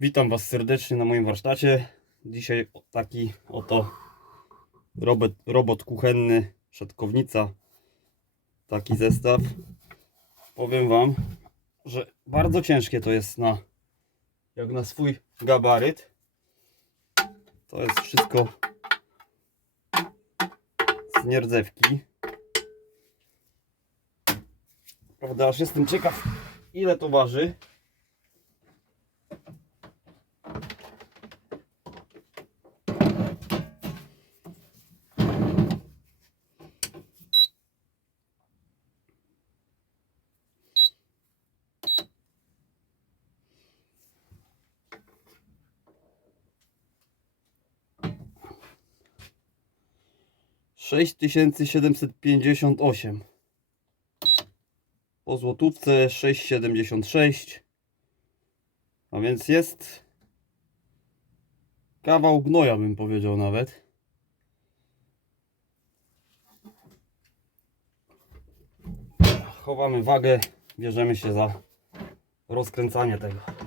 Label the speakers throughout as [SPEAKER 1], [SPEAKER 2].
[SPEAKER 1] Witam Was serdecznie na moim warsztacie. Dzisiaj taki oto robot, robot kuchenny, szatkownica. Taki zestaw. Powiem Wam, że bardzo ciężkie to jest na jak na swój gabaryt. To jest wszystko z nierdzewki. Prawda, aż jestem ciekaw ile to waży. Sześć tysięcy siedemset pięćdziesiąt osiem. Po złotówce 6,76. A więc jest kawał gnoja, bym powiedział nawet. Chowamy wagę, bierzemy się za rozkręcanie tego.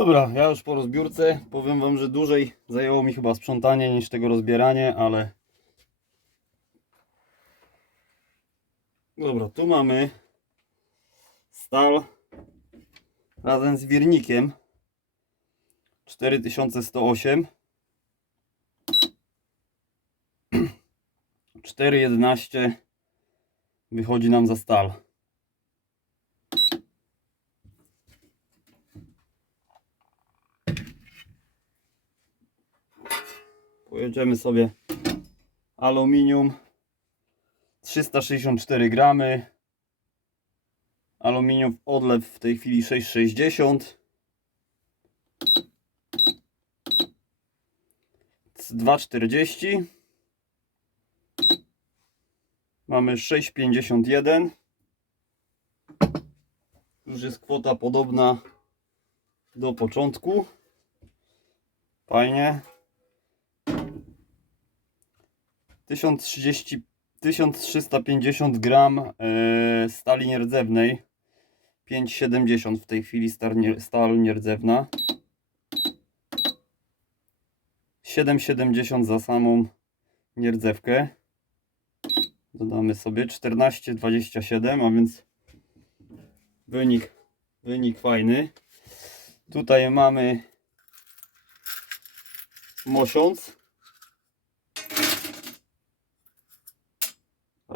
[SPEAKER 1] Dobra, ja już po rozbiórce. Powiem Wam, że dłużej zajęło mi chyba sprzątanie niż tego rozbieranie, ale. Dobra, tu mamy stal razem z wirnikiem 4108 4,11 wychodzi nam za stal. Pojedziemy sobie aluminium 364 gramy. Aluminium odlew w tej chwili 660. 2,40 Mamy 6,51 Już jest kwota podobna do początku. Fajnie. 1030, 1350 gram e, stali nierdzewnej. 5,70 w tej chwili stal, nie- stal nierdzewna. 7,70 za samą nierdzewkę. Dodamy sobie 14,27, a więc wynik, wynik fajny. Tutaj mamy mosiąc.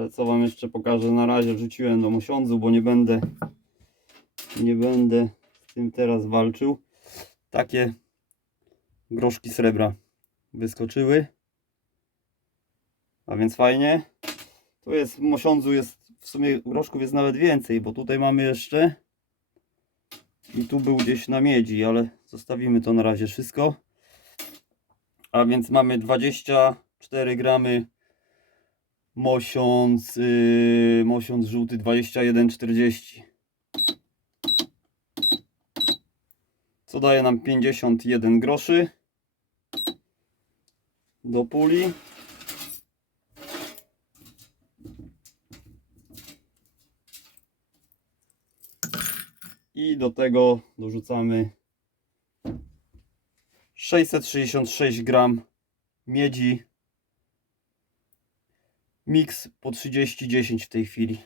[SPEAKER 1] Ale co wam jeszcze pokażę na razie wrzuciłem do mosiądzu, bo nie będę nie będę z tym teraz walczył. Takie groszki srebra wyskoczyły. A więc fajnie. Tu jest w mosiądzu jest w sumie groszków jest nawet więcej, bo tutaj mamy jeszcze i tu był gdzieś na miedzi, ale zostawimy to na razie wszystko. A więc mamy 24 gramy mosiąc, yy, mosiąc żółty 21,40. Co daje nam 51 groszy do puli. I do tego dorzucamy 666 gram miedzi. Miks po 30-10 w tej chwili.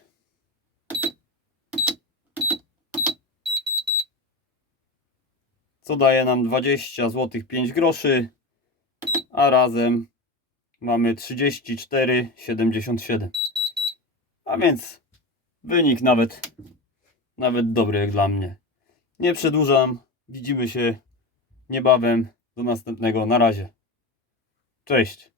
[SPEAKER 1] Co daje nam 20 zł 5 groszy, a razem mamy 34,77. A więc wynik nawet nawet dobry jak dla mnie. Nie przedłużam. Widzimy się niebawem. Do następnego. Na razie. Cześć.